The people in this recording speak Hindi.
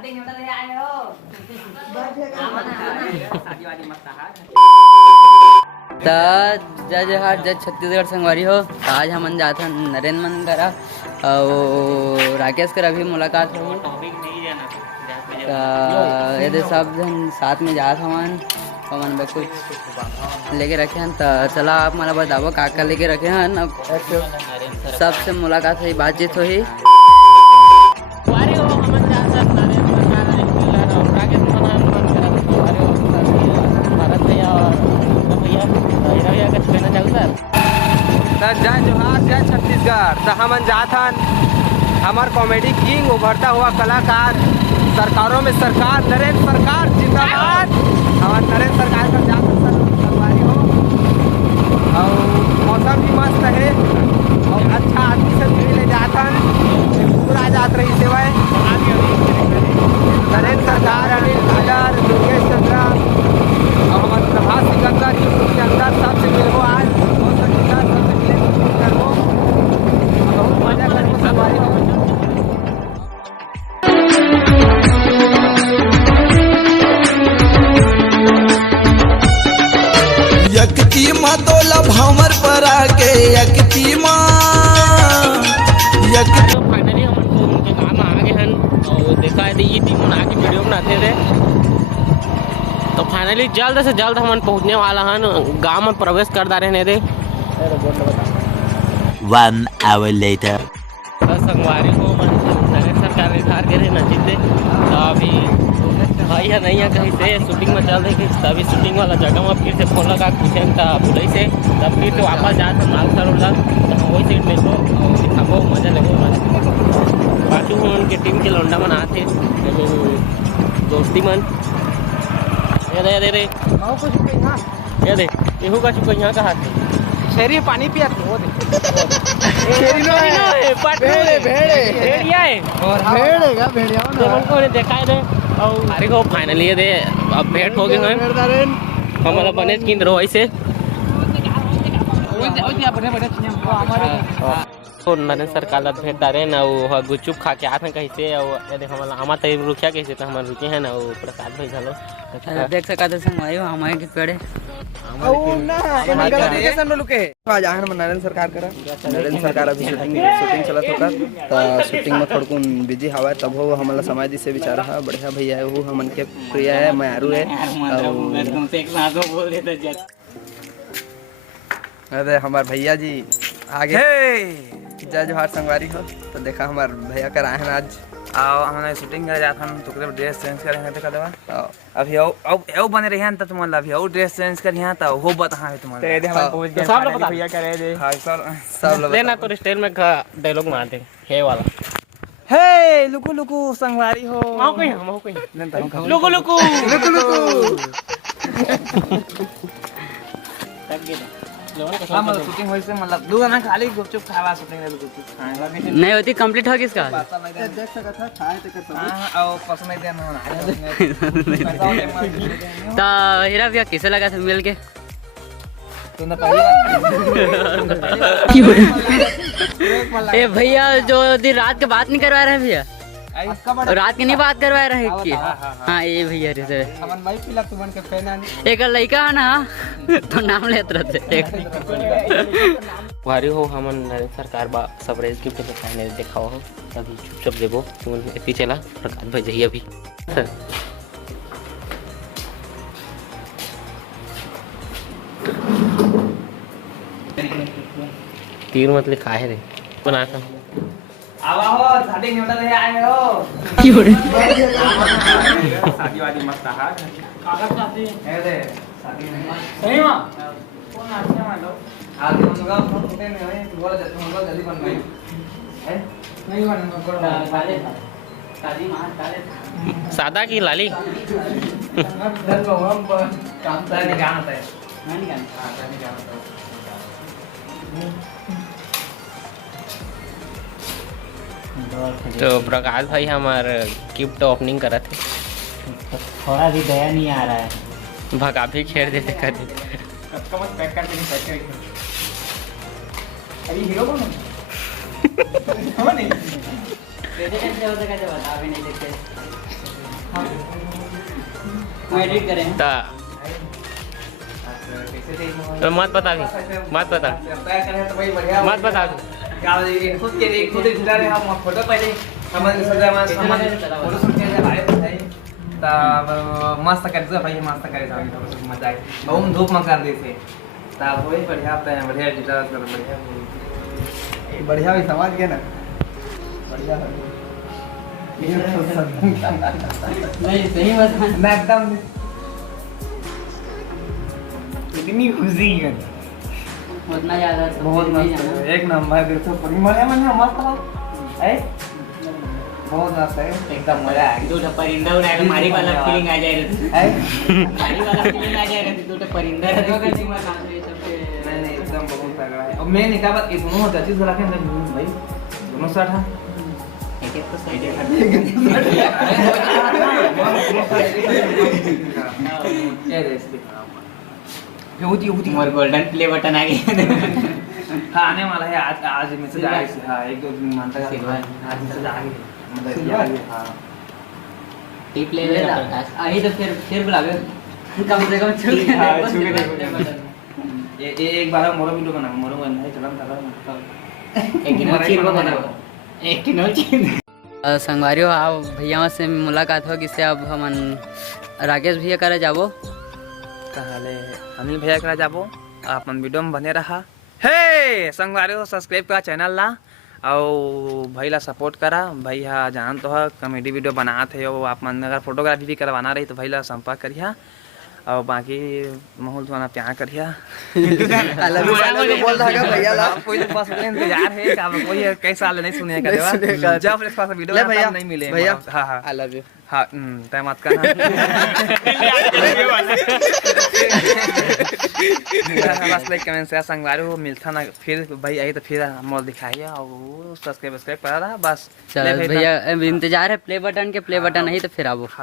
जय जोहार जय छत्तीसगढ़ संगवारी हो। आज हमन जात हन नरेंद्र मन करा और राकेश कर अभी मुलाकात हो ये सब जन साथ में जात हवन हमन बस कुछ लेके रखे हन। तो चला आप मला बताओ का लेके रखे हन। अब सबसे मुलाकात हुई बातचीत हुई। जय जोहार जय छत्तीसगढ़। तो हमन जात हन हमार कॉमेडी किंग उभरता हुआ कलाकार सरकारों में सरकार नरेंद्र सरकार जिंदाबाद। हमार नरेंद्र सरकार का जात संगवारी हो और मौसम भी मस्त है और अच्छा आदमी से मिले जात हन पूरा जात रही सेवा नरेंद्र सरकार अनिल सागर दुर्गेश चंद्रा और हमारे प्रभात सिकंदर के अंदर सबसे मिलबो आज यकती माँ तोला भामर पर आके यकती माँ फाइनली हम उनके काम आ गए हैं और देखा है ये टीम बना के वीडियो बनाते थे। तो फाइनली जल्द से जल्द हम पहुंचने वाला हैं गांव में प्रवेश करता रहने दे। 1 hour later संगवारी को नरेंद्र सरकार निर्धार करे न जीते तो अभी भाई है नहीं है कहीं से शूटिंग में चल रही थी। तभी शूटिंग वाला जगह में फिर से फोन लगा पूछे बुढ़ई से तब फिर से वापस जाते माल सर तो हम वही सीट देखो दिखाबो मजा लगो बाकी हम उनके टीम के लौंडा मन आते दोस्ती मन ये दे ये दे एहू का चुका यहाँ का हाथ शेरी पानी पिया वो अरे को फाइनली ये दे अब भेंट हो गए हमारा बने किन रहो ऐसे तो नरेंद्र सरकार ला भेंट डारे ना वो गुपचुप खा के आते कहीं से और यदि हमारा आमा तय रुकिया कैसे तो हमारे रुके हैं ना वो प्रसाद भाई चलो देख सका तो संगवारी हो हमारे के पेड़े नरेंद्र सरकार करा नरेंद्र सरकार अभी शूटिंग चलत होगा तो शूटिंग में थोड़ा बिजी हवा तब हो हमारा समय से विचारा है बढ़िया भैया है वो हमन के प्रिय है मारू है। अरे हमार भैया जी आगे जय जोहार संगवारी हो। तो देखा हमार भैया कर आए हैं आज आओ हमने शूटिंग करे जात हम तो ड्रेस चेंज करेंगे देखा देवा अभी औ बने रही हैं तो तुम्हारा अभी और ड्रेस चेंज कर यहाँ तो हो बता है तुम्हारा ते हम पहुंच गए सब लोग बता भैया करे दे हां सब लोग लेना तो स्टाइल में डायलॉग मार दे हे वाला हे लुकु लुकु संगवारी हो माओ कोई लुकु लुकु तक गए हम शूटिंग होई से मतलब दो ना खाली गुपचुप खावा शूटिंग में गुपचुप खाएगा नहीं होती कंप्लीट हो किसका देख सका था खाए ते हां और पसंद नहीं देना तो हीरा भैया कैसे लगा था मिल के तो ना पहली बार ए भैया जो दिन रात के बात नहीं करवा रहे भैया रात की नहीं बात करवा रहे कि हाँ ये भैया रे सर हमन भाई पिला तुमन के पहना एक लड़का है ना तो नाम लेते रहते एक वारी हो हमन नरेंद्र सरकार बा सब रेस गिफ्ट के खाने देखा हो तभी चुपचाप देबो तुम इतनी चला प्रकाश भाई जही अभी तीर मतलब खाए रे बनाता आवा हो शादी निमटा रहे आए हो की हो रे शादी वाली मस्त है कागज शादी है रे शादी नहीं सही मां कौन आते मान लो आज हम लोग फोन उठे नहीं है बोला हम लोग जल्दी बन गए है नहीं बन करो साले शादी मां साले सादा की लाली घर को हम काम से निकालना है नहीं निकालना हां निकालना है तो प्रकाश भाई हमारे गिफ्ट ओपनिंग करा थे थोड़ा भी दया नहीं आ रहा है भगा भी खेड़ देते कर देते कब मत पैक करके नहीं पैक करेंगे अरे हीरो कौन है हम नहीं कैसे कैसे होता है बता भी नहीं सकते एडिट करें ता तो मत बता भी मत बता पैक करे तो भाई बढ़िया मत बता क्या खुद ही दिला रहे हम फोटो पहले हमन सजा में सामान फोटो शूट के जब आए थे तब मस्त कर दे भाई मस्त करे जाओ मजा आए बहुत धूप में कर दी थे तब वही बढ़िया पे बढ़िया डिजाइन कर बढ़िया भी समझ गए ना बढ़िया नहीं सही बता मैं एकदम इतनी खुशी है उतना ज्यादा बहुत मस्त है एक नंबर देखो परिमल में मस्त है बहुत मस्त है एकदम मजा आ दो ठप्पा परिंदा उड़ाएगा मारी वाला फीलिंग आ जाएगा गया मारी वाला फीलिंग आ जाएगा दो ठप्पा परिंदा नहीं नहीं एकदम बहुत तगड़ा है और मैं निकाल बात ये दोनों होता चीज रखे भाई दोनों साथ हां एक एक तो साइड है ये रेस ये मोर गोल्डन प्ले बटन आ गया हाँ आने वाला है आज मैसेज आ गई हाँ एक दो दिन मानता है आज मैसेज आ गई मतलब हाँ टिप ले ले आई तो फिर बुलावे कम से कम छू के हाँ, छू के देखो। ये एक बार मोरो वीडियो बना मोरो बना है चलम कर एक किलो चीर को बनाओ एक किलो चीर संगवारियों आओ भैया से मुलाकात हो किससे अब हमन राकेश भैया करे जाबो कहले अनिल भैया करा जाबो अपन वीडियो में बने रहा हे संगवारियों सब्सक्राइब करा चैनल ला और भाई ला सपोर्ट करा भैया जान तो है कॉमेडी वीडियो बनाते है और आप मन अगर फोटोग्राफी भी करवाना रही तो भाई ला संपर्क करिया और बाकी माहौल थोड़ा प्यार करिया बोल रहा भैया ला कोई तो बस इंतजार है कि कोई कैसा नहीं सुनेगा जब एक पास वीडियो भैया नहीं मिले भैया हाँ हाँ आई लव यू हाँ तय मत करना बस लाइक कमेंट शेयर संगवारी मिलता ना फिर भाई आई तो फिर मोल दिखाइए और सब्सक्राइब करा रहा बस चलो भैया इंतजार है प्ले बटन के प्ले बटन नहीं तो फिर आओ